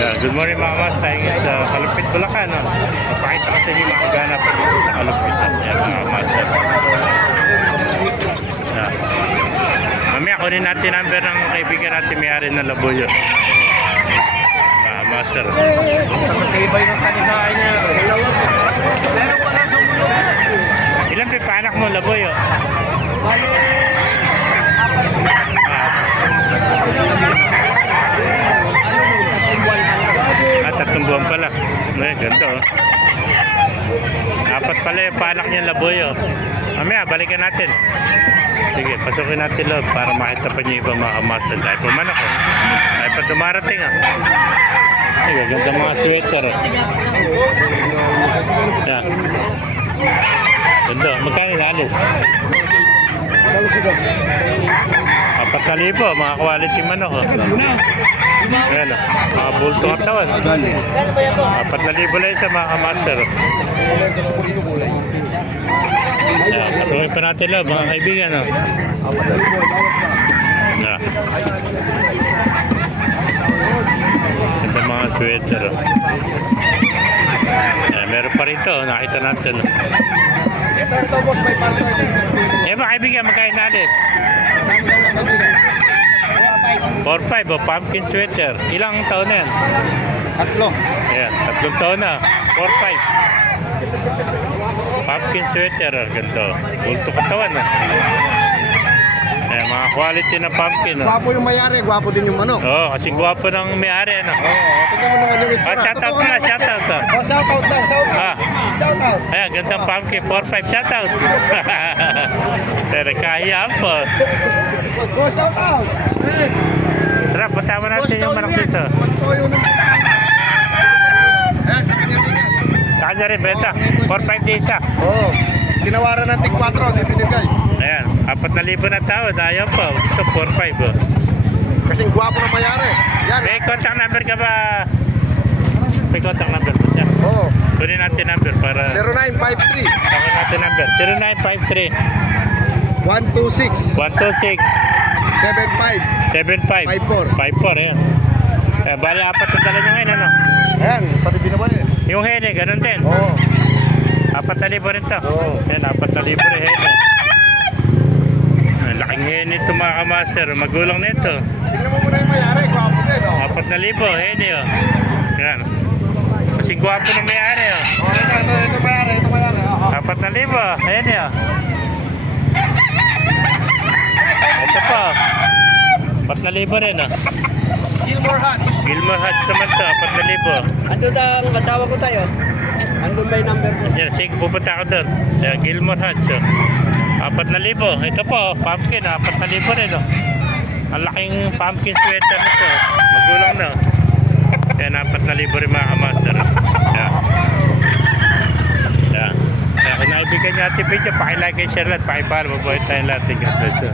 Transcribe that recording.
Yeah, good morning mga mas. Tayo ngayon sa Kalupit, Bulacan. No? Papakita ko sa inyo mga ganap dito sa Kalupit. Yan mga mas. Yeah. Mamaya kunin natin number ng kaibigan natin may-ari ng Labuyo. Mga master. Matibay ng kanisain niya. Meron pa lang sa mulo. Ilan pipanak mo Labuyo? Tatlong buwan pala. Ay, ganito oh. Apat pala yung panak niya Labuyo. Mamaya, balikan natin. Sige, pasukin natin loob para makita pa niyo ibang mga kamasan. Dahil pumanak oh. Dahil pa dumarating ah. Ay, gaganda mga sweater oh. Yan. Ganda. Magkano inalis? 4,000 mga quality manok oh. Ayan oh. Mga bulto ang tawan. 4,000 lang isa mga kamaster oh. Ayan, pasukin pa natin lang mga kaibigan oh. Ayan. Ganda mga sweater oh. Ayan, meron pa rin ito oh. Nakita natin oh. Eh mga kaibigan, magkain nalis? 4-5 oh, pumpkin sweater. Ilang taon na yan? Tatlo. Ayan, 3 taon na. 4-5. Pumpkin sweater. Ganito. Bulto katawan ah. Ayan, mga quality na pumpkin. Oh. Gwapo yung mayari, gwapo din yung manok. Oo, kasing gwapo ng may-ari. Ano? Tingnan mo naman yung itsura. Shoutout na, shoutout to. Shoutout lang, shoutout. Ah. Shoutout. Ayan, gandang pumpkin. 4-5, shoutout. Pero kaya po. Shoutout. Tara, patawa natin yung manok dito. Mas koyo naman. Ayan, sa kanya din yan. Sa kanya rin, benta. 4-5 din siya. Oo. Tinawaran ng tig 4, di binigay. Ayan, 4,000 na tao. Ayaw po. So, 4-5 oh. Kasing gwapo ng mayari. Yan. May contact number ka ba? May contact number po siya. Oo. Kunin natin number para... 0953 Kunin natin number. 0953 126 126 75 75 54. 54, ayan. Bali, 4 na dala nyo ngayon, ano? Ayan, pati binabay eh. Yung hene, ganun din. Oo. 4,000 rin to. Oo. Ayan, 4,000 rin hene. Ang laking hene ito mga kamaster. Magulang nito. Tingnan mo muna yung mayari, gwapo din oh. 4,000 hene, oh. Ayan. Kasi gwapo na may-ari, oh. Oh, ito mayari, ito mayari. Oo. 4,000, ayan yun. Ito po. 4,000 rin, oh. Gilmore Hatch. Gilmore Hatch naman to, 4,000. Andun ang asawa ko tayo. Andun ba yung number mo? Diyan, sige, pupunta ako doon. Ayan, Gilmore Hatch, oh. 4,000. Ito po, pumpkin, 4,000 rin, oh. Ang laking pumpkin sweater nito. Magulang na, oh. Ayan, 4,000 rin mga kamaster. Ayan. Ayan. Kung naibigan nyo ating video, pakilike and share lahat, pakipalo, mabuhay tayong lahat. God bless you.